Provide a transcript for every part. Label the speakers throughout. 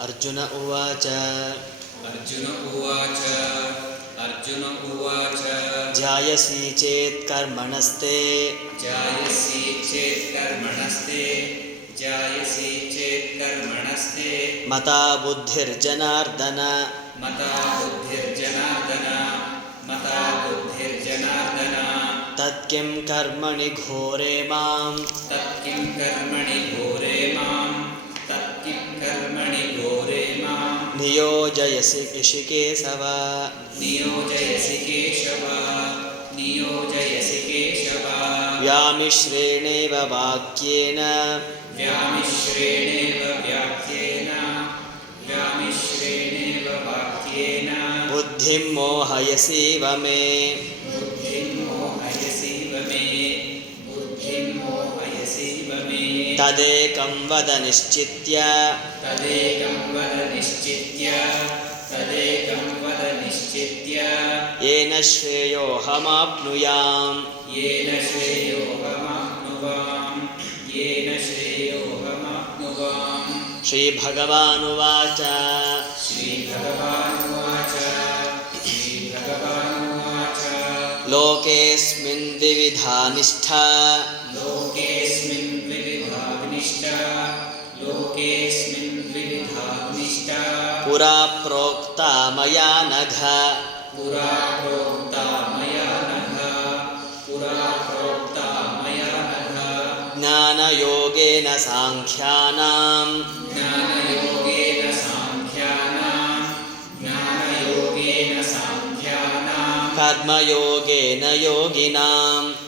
Speaker 1: अर्जुन उवाच।
Speaker 2: अर्जुन उवाच अर्जुन उवाच।
Speaker 1: जायसी चेत् कर्मणस्ते।
Speaker 2: जायसि चेत् कर्मणस्ते जायसि चेत् कर्मणस्ते।
Speaker 1: मता बुद्धिर्जनार्दन।
Speaker 2: मता बुद्धिर्जनार्दन मता बुद्धिर्जनार्दन।
Speaker 1: तत्किं कर्मणि घोरे माँ
Speaker 2: तत्किं कर्मणि घोरे
Speaker 1: नियोजयसि ऋषिकेशव
Speaker 2: नियोजयसि केशव। नियोजयसि केशव।
Speaker 1: व्यामिश्रेणेव वाक्येन।
Speaker 2: व्यामिश्रेणेव व्याख्येन व्यामिश्रेणेव वाक्येन।
Speaker 1: बुद्धिं मे। तदेकं वद निश्चित्य।
Speaker 2: तदेकं वद निश्चित्य तदेकं वद निश्चित्य।
Speaker 1: येन श्रेयोऽहमाप्नुयाम्।
Speaker 2: येन श्रेयोऽहमाप्नुवां येन श्रेयोऽहमाप्नुवाम्।
Speaker 1: श्रीभगवानुवाच।
Speaker 2: श्रीभगवानुवाच। श्रीभगवानुवाच।
Speaker 1: लोकेऽस्मिन् द्विविधा निष्ठा। पुरा प्रोक्ता मया नघ।
Speaker 2: पुरा प्रोक्ता मया नघ। पुरा प्रोक्ता मया नघ।
Speaker 1: ज्ञानयोगेन साङ्ख्यानां
Speaker 2: ज्ञानयोगेन साङ्ख्यानां ज्ञानयोगेन साङ्ख्यानां
Speaker 1: कर्मयोगेन योगिनां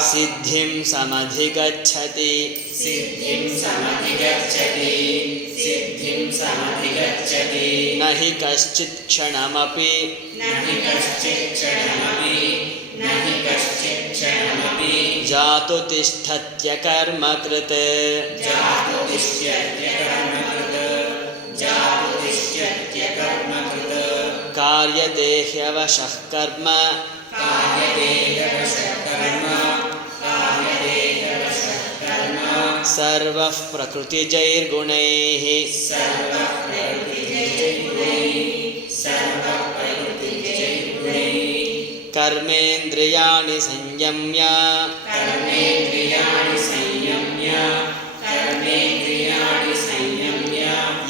Speaker 1: सिद्धिं समधिगच्छति।
Speaker 2: सिद्धिं समधिगच्छति। सिद्धिं समधिगच्छति।
Speaker 1: न हि कश्चित् क्षणमपि।
Speaker 2: न हि कश्चित् क्षणमपि। न हि कश्चित् क्षणमपि।
Speaker 1: जातु
Speaker 2: जातु तिष्ठत्य कर्मकृत जातु तिष्ठत्य कर्मकृत
Speaker 1: कार्यते ह्यवशः कर्म।
Speaker 2: कार्यते ह्यवशः
Speaker 1: सर्वः प्रकृतिजैर्गुणैः। कर्मेन्द्रियाणि संयम्य।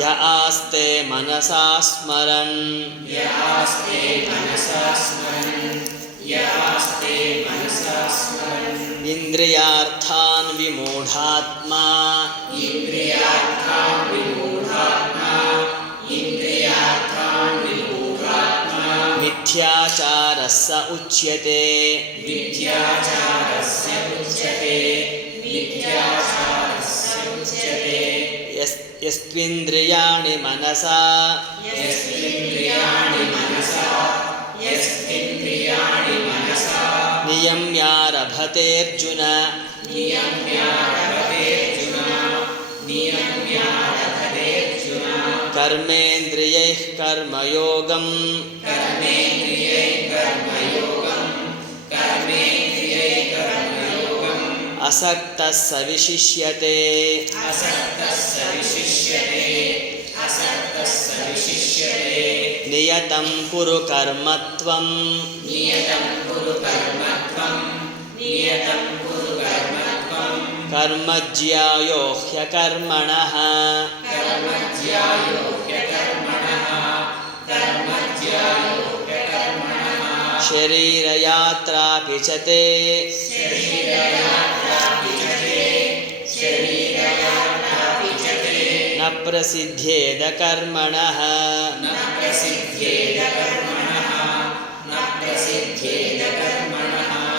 Speaker 1: य आस्ते मनसा स्मरन्।
Speaker 2: मनसा स्मरन्। मनसा स्मरन् ఇంద్రియార్థాన్ విమూఢాత్మా.
Speaker 1: మిథ్యాచారస్ ఉచ్యతే. యస్త్వింద్రియాణి
Speaker 2: మనసా. యస్త్వింద్రియాణి మనసా. యస్త్వింద్రియాణి
Speaker 1: नियम्यारभतेऽर्जुन। कर्मेन्द्रियैः कर्मयोगम्। असक्तः स विशिष्यते नियतं कुरु कर्म
Speaker 2: नियतं कुरु कर्म कर्म
Speaker 1: कर्मज्यायो ह्यकर्मणः शरीरयात्रापि च ते। न प्रसिद्ध्येद कर्मणः
Speaker 2: न प्रसिद्ध्येद कर्मणः न प्रसिद्ध्येद कर्मणः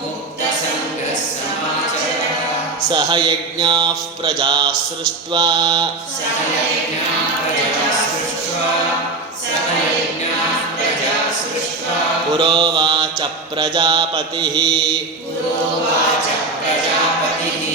Speaker 1: मुक्तसङ्गः समाचरः सह यज्ञाः प्रजा सृष्ट्वा
Speaker 2: सह यज्ञाः सह यज्ञाः प्रजा सृष्ट्वा।
Speaker 1: पुरोवाच प्रजापतिः।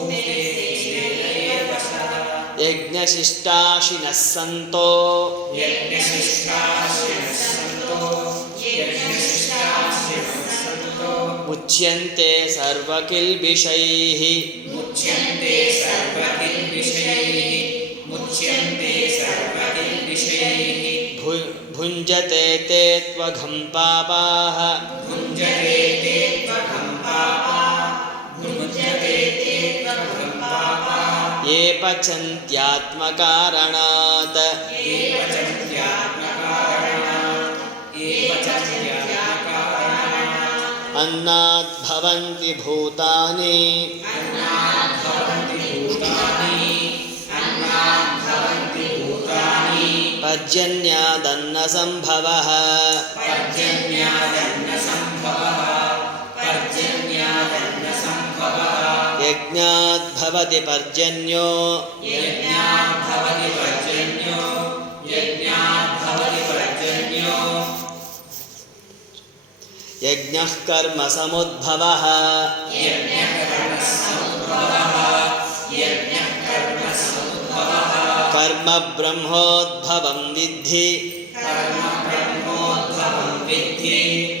Speaker 1: यज्ञशिष्टाशिनः सन्तो
Speaker 2: यज्ञशिष्टाश्रमः सन्तो यज्ञशिष्टाश्रमः सन्तो
Speaker 1: मुच्यन्ते सर्वकिल्बिषैः
Speaker 2: मुच्यन्ते सर्वकिल्बिषैः मुच्यन्ते सर्वकिल्बिषैः
Speaker 1: भु भुञ्जते ते त्वघं पापाः
Speaker 2: भुञ्जते
Speaker 1: पचन्त्यात्मकारणात् अन्नात् भवन्ति भूतानि। पर्जन्यादन्नसम्भवः
Speaker 2: पर्जन्यादन्नसम्भवः। पर्जन्यादन्नसम्भवः
Speaker 1: यज्ञात् भवति पर्जन्यो। यज्ञः कर्मसमुद्भवः कर्म ब्रह्मोद्भवं विद्धि।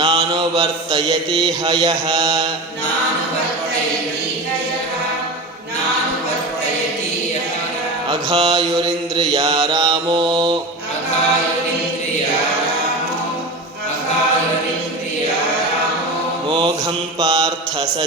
Speaker 1: नानुवर्तयति हयः अघायुरिन्द्रिया रामो मोघं पार्थ स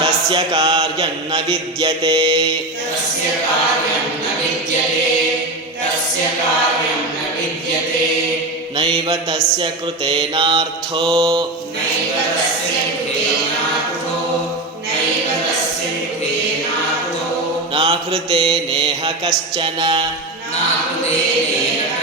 Speaker 1: तस्य कार्यं न विद्यते। नैव तस्य कृतेनार्थो।
Speaker 2: नैव तस्य कृतेनार्थो
Speaker 1: नाकृते नेह कश्चन।
Speaker 2: नाकृतेनेह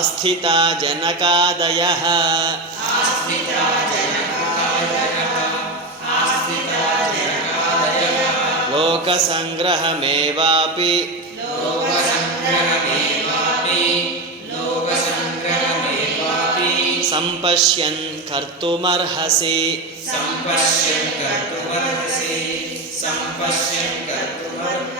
Speaker 2: ఆస్థితా జనకాదయ లోకసంగ్రహమేవాపి
Speaker 1: సంపశ్యన్ కర్తుమర్హసి సంపశ్యన్
Speaker 2: కర్తుమర్హసి సంపశ్యన్ కర్తుమర్హసి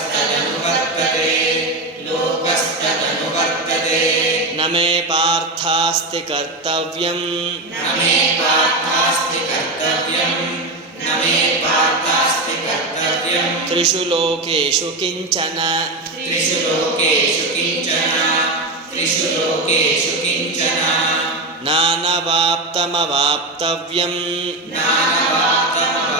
Speaker 2: न
Speaker 1: मे पार्थास्ति कर्तव्यम्
Speaker 2: न मे पार्थास्ति कर्तव्यं न मे पार्थास्ति कर्तव्यं
Speaker 1: त्रिषु लोकेषु किञ्चन
Speaker 2: त्रिषु लोकेषु किञ्चन त्रिषु लोकेषु किञ्चन
Speaker 1: नानवाप्तमवाप्तव्यम्
Speaker 2: नानवाप्तमवाप्तव्यं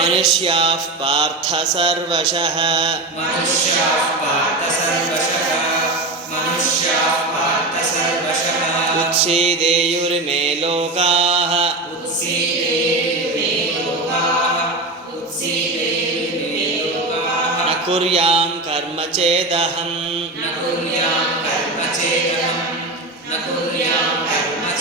Speaker 1: मनुष्याः पार्थ सर्वशः। उत्सीदेयुर्मे लोकाः न कुर्यां कर्म चेदहम्।
Speaker 2: न कुर्यां कर्म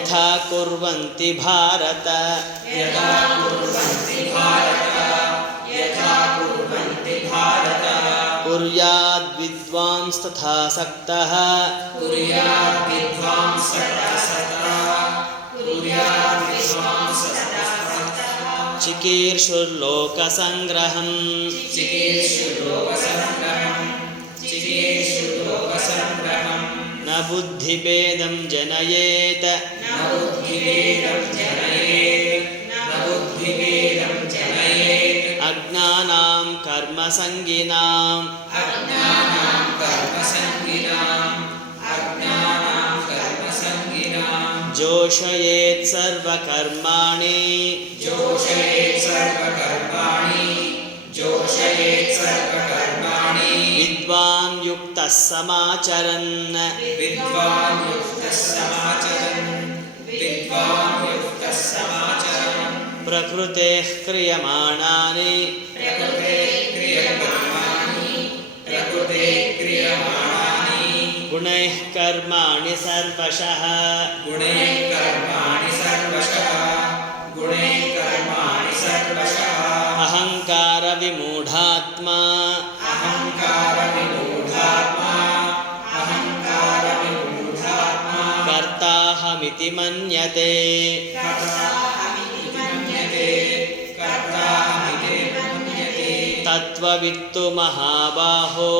Speaker 1: यथा कुर्वन्ति भारत।
Speaker 2: यथा कुर्वन्ति भारत। यथा कुर्वन्ति भारत।
Speaker 1: कुर्याद्विद्वांस्तथा सक्तः।
Speaker 2: कुर्यात् विद्वांसः सत्ता कुर्यात् विद्वांसः
Speaker 1: चिकीर्षुर्लोकसङ्ग्रहम्।
Speaker 2: चिकीर्षु लोकसङ्ग्रहम् चिकीर्षु लोकसङ्ग्रहम्
Speaker 1: न बुद्धिभेदं जनयेत
Speaker 2: न बुद्धिभेदं जनयेत्। अज्ञानां कर्मसङ्गिनाम्।
Speaker 1: जोषयेत् सर्वकर्माणि।
Speaker 2: जोषयेत् सर्वकर्माणि। जोषयेत् सर्वकर्माणि।
Speaker 1: विद्वान् युक्तः समाचरन्
Speaker 2: विद्वान् युक्तः समाचरन् विद्वान् युक्तः समाचरन्
Speaker 1: प्रकृतेः क्रियमाणानि
Speaker 2: प्रकृते क्रियकर्माणि प्रकृते क्रियमाणानि
Speaker 1: गुणैः कर्माणि सर्वशः
Speaker 2: गुणे
Speaker 1: इति मन्यते। तत्त्ववित्तु महाबाहो।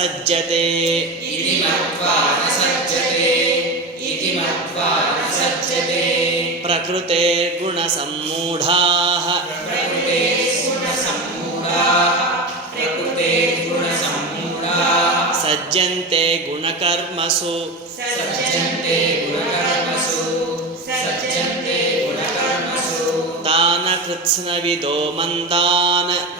Speaker 1: सज्जते।
Speaker 2: इति मत्वा न सज्जते। इति मत्वा न सज्जते। प्रकृते गुणसम्मूढाः। प्रकृते गुणसम्मूढाः।
Speaker 1: सज्जन्ते गुणकर्मसु।
Speaker 2: सज्जन्ते गुणकर्मसु। सज्जन्ते गुणकर्मसु।
Speaker 1: तान् कृत्स्नविदो मन्दान्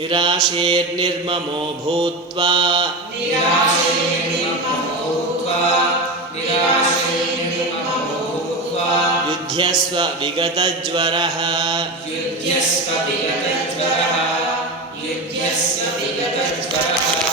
Speaker 2: निराशेर्निर्ममो भूत्वा।
Speaker 1: युध्यस्व विगतज्वरः।
Speaker 2: युध्यस्व विगतज्वरः। युध्यस्व विगतज्वरः।